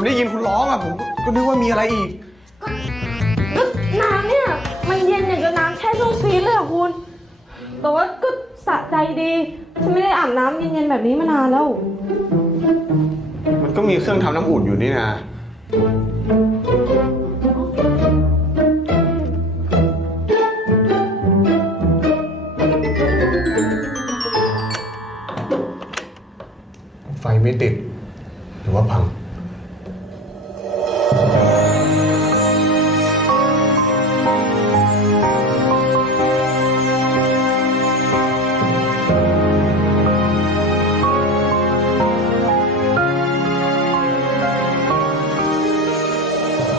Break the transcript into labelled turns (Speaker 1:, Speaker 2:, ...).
Speaker 1: ผมได้ยินคุณร้องอะผมก็นึกว่ามีอะไรอีก
Speaker 2: ก็น้ำเนี่ย มันเย็นอย่างกับน้ำแช่ตู้ฟรีซเลยอะคุณ แต่ว่าก็สะใจดีฉันไม่ได้อาบน้ำเย็นๆแบบนี้มานานแล้ว
Speaker 1: มันก็มีเครื่องทำน้ำอุ่นอยู่นี่นะ ไฟไม่ติด หรือว่าพัง